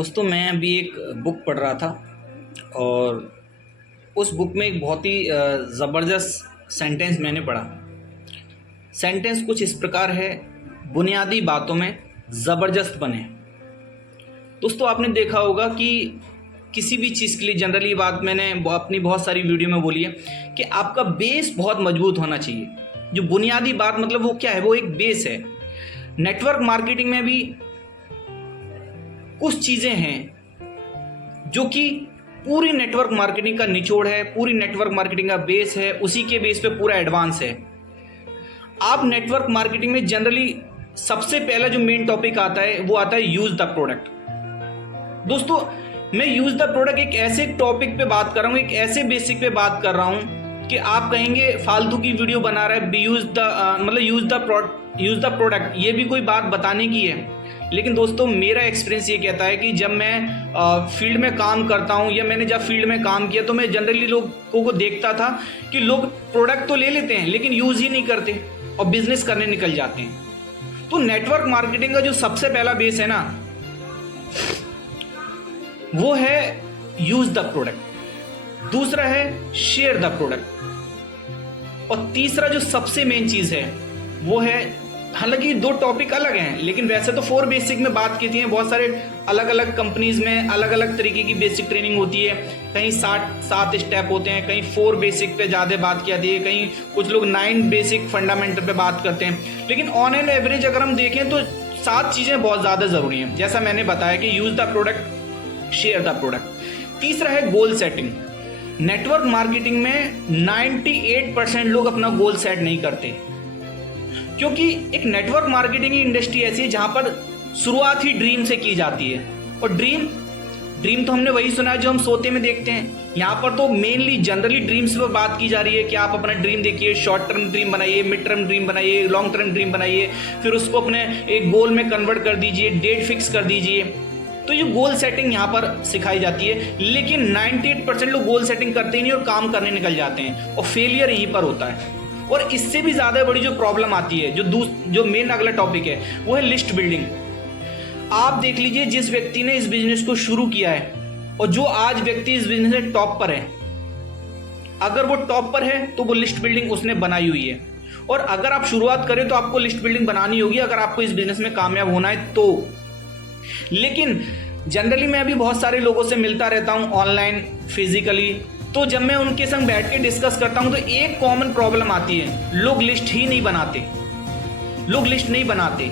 दोस्तों मैं अभी एक बुक पढ़ रहा था और उस बुक में एक बहुत ही ज़बरदस्त सेंटेंस मैंने पढ़ा। सेंटेंस कुछ इस प्रकार है, बुनियादी बातों में ज़बरदस्त बने। दोस्तों आपने देखा होगा कि किसी भी चीज़ के लिए जनरली बात मैंने अपनी बहुत सारी वीडियो में बोली है कि आपका बेस बहुत मजबूत होना चाहिए। जो बुनियादी बात मतलब वो क्या है, वो एक बेस है। नेटवर्क मार्केटिंग में भी कुछ चीज़ें हैं जो कि पूरी नेटवर्क मार्केटिंग का निचोड़ है, पूरी नेटवर्क मार्केटिंग का बेस है, उसी के बेस पे पूरा एडवांस है। आप नेटवर्क मार्केटिंग में जनरली सबसे पहला जो मेन टॉपिक आता है वो आता है यूज द प्रोडक्ट। दोस्तों मैं यूज द प्रोडक्ट एक ऐसे टॉपिक पे बात कर रहा हूँ, एक ऐसे बेसिक पे बात कर रहा हूँ कि आप कहेंगे फालतू की वीडियो बना रहा है, यूज द प्रोडक्ट, ये भी कोई बात बताने की है। लेकिन दोस्तों मेरा एक्सपीरियंस ये कहता है कि जब मैं फील्ड में काम करता हूँ या मैंने जब फील्ड में काम किया तो मैं जनरली लोगों को देखता था कि लोग प्रोडक्ट तो ले लेते हैं लेकिन यूज ही नहीं करते और बिजनेस करने निकल जाते हैं। तो नेटवर्क मार्केटिंग का जो सबसे पहला बेस है ना, वो है यूज द प्रोडक्ट, दूसरा है शेयर द प्रोडक्ट, और तीसरा जो सबसे मेन चीज है वो है, हालांकि दो टॉपिक अलग हैं लेकिन वैसे तो 4 बेसिक में बात की थी। बहुत सारे अलग अलग कंपनीज में अलग अलग तरीके की बेसिक ट्रेनिंग होती है, कहीं 7 स्टेप होते हैं, कहीं 4 बेसिक पे ज़्यादा बात की जाती है, कहीं कुछ लोग 9 बेसिक फंडामेंटल पे बात करते हैं। लेकिन ऑन एन एवरेज अगर हम देखें तो 7 चीज़ें बहुत ज़्यादा ज़रूरी हैं। जैसा मैंने बताया कि use the product, share the product. तीसरा है गोल सेटिंग। नेटवर्क मार्केटिंग में 98% लोग अपना गोल सेट नहीं करते, क्योंकि एक नेटवर्क मार्केटिंग की इंडस्ट्री ऐसी है जहां पर शुरुआत ही ड्रीम से की जाती है। और ड्रीम तो हमने वही सुना है जो हम सोते में देखते हैं। यहाँ पर तो मेनली जनरली ड्रीम्स पर बात की जा रही है कि आप अपना ड्रीम देखिए, शॉर्ट टर्म ड्रीम बनाइए, मिड टर्म ड्रीम बनाइए, लॉन्ग टर्म ड्रीम बनाइए, फिर उसको अपने एक गोल में कन्वर्ट कर दीजिए, डेट फिक्स कर दीजिए। तो ये गोल सेटिंग यहाँ पर सिखाई जाती है। लेकिन 98% लोग गोल सेटिंग करते ही नहीं और काम करने निकल जाते हैं और फेलियर यहीं पर होता है। और इससे भी ज्यादा बड़ी जो प्रॉब्लम आती है, जो मेन अगला टॉपिक है, वो है लिस्ट बिल्डिंग। आप देख लीजिए, जिस व्यक्ति ने इस बिजनेस को शुरू किया है और जो आज व्यक्ति इस बिजनेस में टॉप पर है, अगर वो टॉप पर है तो वो लिस्ट बिल्डिंग उसने बनाई हुई है। और अगर आप शुरुआत करें तो आपको लिस्ट बिल्डिंग बनानी होगी अगर आपको इस बिजनेस में कामयाब होना है तो। लेकिन जनरली मैं अभी बहुत सारे लोगों से मिलता रहता हूं, ऑनलाइन, फिजिकली। तो जब मैं उनके संग बैठ के डिस्कस करता हूं तो एक कॉमन प्रॉब्लम आती है, लोग लिस्ट ही नहीं बनाते। लोग लिस्ट नहीं बनाते,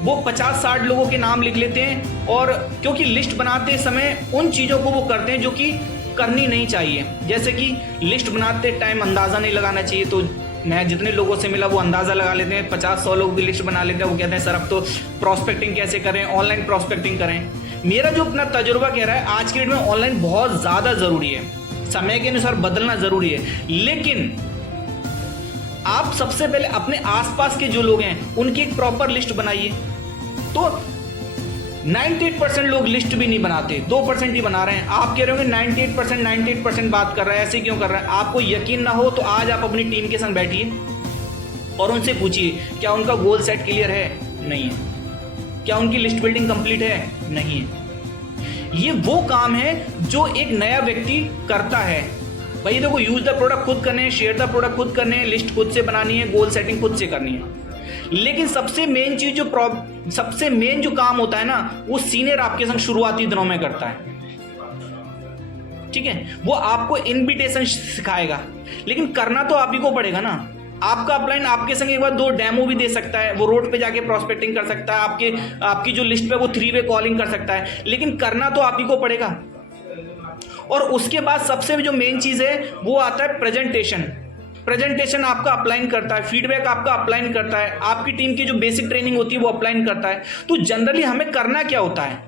वो 50-60 लोगों के नाम लिख लेते हैं, और क्योंकि लिस्ट बनाते समय उन चीज़ों को वो करते हैं जो कि करनी नहीं चाहिए। जैसे कि लिस्ट बनाते टाइम अंदाज़ा नहीं लगाना चाहिए। तो मैं जितने लोगों से मिला वो अंदाज़ा लगा लेते हैं, 50-100 लोग भी लिस्ट बना लेते हैं। वो कहते हैं सर अब तो प्रॉस्पेक्टिंग कैसे करें, ऑनलाइन प्रॉस्पेक्टिंग करें। मेरा जो अपना तजुर्बा कह रहा है, आज के डेट में ऑनलाइन बहुत ज़्यादा ज़रूरी है, समय के अनुसार बदलना ज़रूरी है। लेकिन आप सबसे पहले अपने आसपास के जो लोग हैं उनकी एक प्रॉपर लिस्ट बनाइए। तो 98% लोग लिस्ट भी नहीं बनाते, 2% ही बना रहे हैं। आप कह रहे होंगे 98% बात कर रहा है, ऐसे क्यों कर रहा है? आपको यकीन ना हो तो आज आप अपनी टीम के संग बैठिए और उनसे पूछिए क्या उनका गोल सेट क्लियर है? नहीं है। क्या उनकी लिस्ट बिल्डिंग कंप्लीट है? नहीं है। ये वो काम है जो एक नया व्यक्ति करता है। भाई देखो, यूज द प्रोडक्ट खुद करने हैं, शेयर द प्रोडक्ट खुद करने हैं, लिस्ट खुद से बनानी है, गोल सेटिंग खुद से करनी है। लेकिन सबसे मेन चीज सबसे मेन जो काम होता है ना, वो सीनियर आपके संग शुरुआती दिनों में करता है। ठीक है, वो आपको इनविटेशन सिखाएगा, लेकिन करना तो आप ही को पड़ेगा ना। आपका अपलाइन आपके संग एक बार 2 डेमो भी दे सकता है, वो रोड पे जाके प्रोस्पेक्टिंग कर सकता है, आपकी जो लिस्ट पे वो 3 वे कॉलिंग कर सकता है, लेकिन करना तो आप ही को पड़ेगा। और उसके बाद सबसे जो मेन चीज है वो आता है प्रेजेंटेशन आपका अपलाइन करता है, फीडबैक आपका अपलाइन करता है, आपकी टीम की जो बेसिक ट्रेनिंग होती है वो अपलाइन करता है। तो जनरली हमें करना क्या होता है,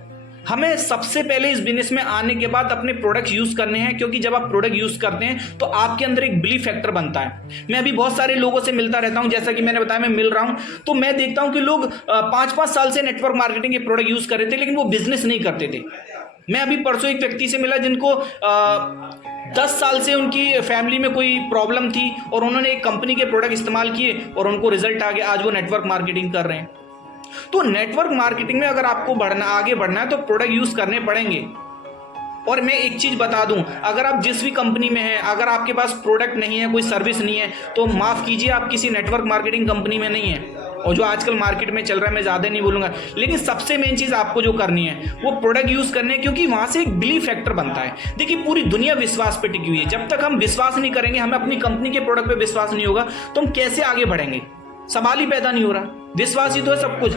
हमें सबसे पहले इस बिजनेस में आने के बाद अपने प्रोडक्ट यूज करने हैं, क्योंकि जब आप प्रोडक्ट यूज करते हैं तो आपके अंदर एक बिलीफ फैक्टर बनता है। मैं अभी बहुत सारे लोगों से मिलता रहता हूं, जैसा कि मैंने बताया मैं मिल रहा हूं, तो मैं देखता हूं कि लोग 5-5 साल से नेटवर्क मार्केटिंग के प्रोडक्ट यूज कर रहे थे लेकिन वो बिजनेस नहीं करते थे। मैं अभी परसों एक व्यक्ति से मिला जिनको 10 साल से उनकी फैमिली में कोई प्रॉब्लम थी और उन्होंने एक कंपनी के प्रोडक्ट इस्तेमाल किए और उनको रिजल्ट आ गया, आज वो नेटवर्क मार्केटिंग कर रहे हैं। तो नेटवर्क मार्केटिंग में अगर आपको आगे बढ़ना है तो प्रोडक्ट यूज करने पड़ेंगे। और मैं एक चीज बता दूं, अगर आप जिस भी कंपनी में हैं, अगर आपके पास प्रोडक्ट नहीं है, कोई सर्विस नहीं है, तो माफ कीजिए, आप किसी नेटवर्क मार्केटिंग कंपनी में नहीं है। और जो आजकल मार्केट में चल रहा है, मैं ज्यादा नहीं बोलूंगा, लेकिन सबसे मेन चीज आपको जो करनी है वो प्रोडक्ट यूज करने है, क्योंकि वहां से एक बिलीव फैक्टर बनता है। देखिए, पूरी दुनिया विश्वास पे टिकी हुई है। जब तक हम विश्वास नहीं करेंगे, हमें अपनी कंपनी के प्रोडक्ट पे विश्वास नहीं होगा, तो हम कैसे आगे बढ़ेंगे? सवाल ही पैदा नहीं हो रहा। विश्वास ही तो है सब कुछ।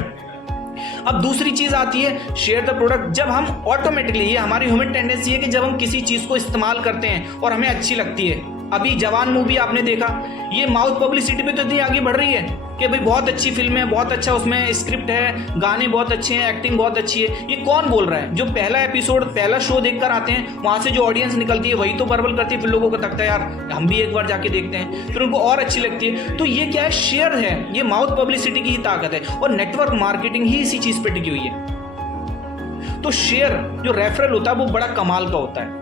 अब दूसरी चीज आती है शेयर द प्रोडक्ट। जब हम ऑटोमेटिकली, ये हमारी ह्यूमन टेंडेंसी है कि जब हम किसी चीज को इस्तेमाल करते हैं और हमें अच्छी लगती है, अभी जवान मूवी आपने देखा, ये माउथ पब्लिसिटी पे तो इतनी आगे बढ़ रही है कि भाई बहुत अच्छी फिल्म है, बहुत अच्छा उसमें स्क्रिप्ट है, गाने बहुत अच्छे हैं, एक्टिंग बहुत अच्छी है। ये कौन बोल रहा है? जो पहला एपिसोड, पहला शो देखकर आते हैं, वहां से जो ऑडियंस निकलती है वही तो बर्बल करती है। फिर लोगों को लगता है यार हम भी एक बार जाके देखते हैं, फिर उनको और अच्छी लगती है। तो ये क्या है? शेयर है, ये माउथ पब्लिसिटी की ही ताकत है। और नेटवर्क मार्केटिंग ही इसी चीज पे टिकी हुई है। तो शेयर जो रेफरल होता है वो बड़ा कमाल का होता है।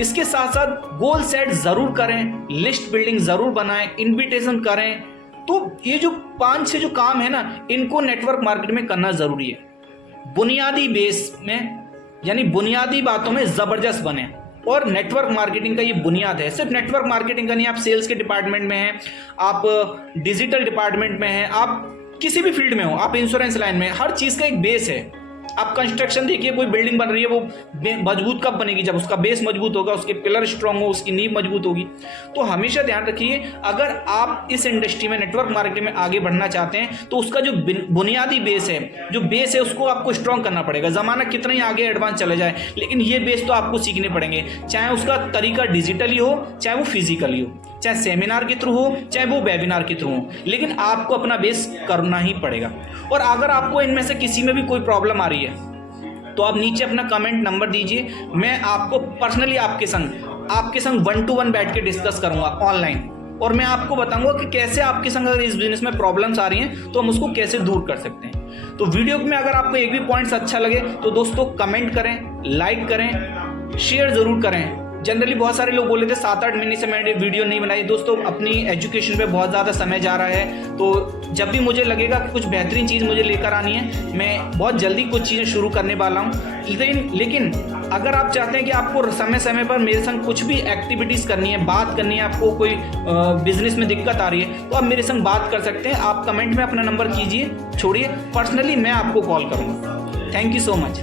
इसके साथ साथ गोल सेट जरूर करें, लिस्ट बिल्डिंग जरूर बनाएं, इनविटेशन करें। तो ये जो 5-6 जो काम है ना, इनको नेटवर्क मार्केटिंग में करना जरूरी है। बुनियादी बेस में, यानी बुनियादी बातों में जबरदस्त बने। और नेटवर्क मार्केटिंग का ये बुनियाद है। सिर्फ नेटवर्क मार्केटिंग का नहीं, आप सेल्स के डिपार्टमेंट में हैं, आप डिजिटल डिपार्टमेंट में हैं, आप किसी भी फील्ड में हो, आप इंश्योरेंस लाइन में, हर चीज का एक बेस है। आप कंस्ट्रक्शन देखिए, कोई बिल्डिंग बन रही है, वो मजबूत कब बनेगी? जब उसका बेस मजबूत होगा, उसके पिलर स्ट्रांग हो, उसकी नींव मजबूत होगी। तो हमेशा ध्यान रखिए, अगर आप इस इंडस्ट्री में, नेटवर्क मार्केटिंग में आगे बढ़ना चाहते हैं, तो उसका जो बुनियादी बेस है, उसको आपको स्ट्रांग करना पड़ेगा। जमाना कितना ही आगे एडवांस चले जाए, लेकिन ये बेस तो आपको सीखने पड़ेंगे। चाहे उसका तरीका डिजिटली हो, चाहे वो फिजिकली हो, चाहे सेमिनार के थ्रू हो, चाहे वो वेबिनार के थ्रू हो, लेकिन आपको अपना बेस करना ही पड़ेगा। और अगर आपको इनमें से किसी में भी कोई प्रॉब्लम आ रही है, तो आप नीचे अपना कमेंट नंबर दीजिए। मैं आपको पर्सनली आपके संग 1-to-1 बैठ के डिस्कस करूंगा ऑनलाइन, और मैं आपको बताऊंगा कि कैसे आपके संग अगर इस बिजनेस में प्रॉब्लम्स आ रही हैं तो हम उसको कैसे दूर कर सकते हैं। तो वीडियो में अगर आपको एक भी पॉइंट्स अच्छा लगे तो दोस्तों कमेंट करें, लाइक करें, शेयर जरूर करें। जनरली बहुत सारे लोग बोले थे 7-8 महीने से मैंने वीडियो नहीं बनाई। दोस्तों, अपनी एजुकेशन पे बहुत ज़्यादा समय जा रहा है, तो जब भी मुझे लगेगा कि कुछ बेहतरीन चीज़ मुझे लेकर आनी है, मैं बहुत जल्दी कुछ चीज़ें शुरू करने वाला हूँ। लेकिन अगर आप चाहते हैं कि आपको समय समय पर मेरे संग कुछ भी एक्टिविटीज़ करनी है, बात करनी है, आपको कोई बिजनेस में दिक्कत आ रही है, तो आप मेरे संग बात कर सकते हैं। आप कमेंट में अपना नंबर कीजिए, छोड़िए, पर्सनली मैं आपको कॉल करूँगा। Thank you so much.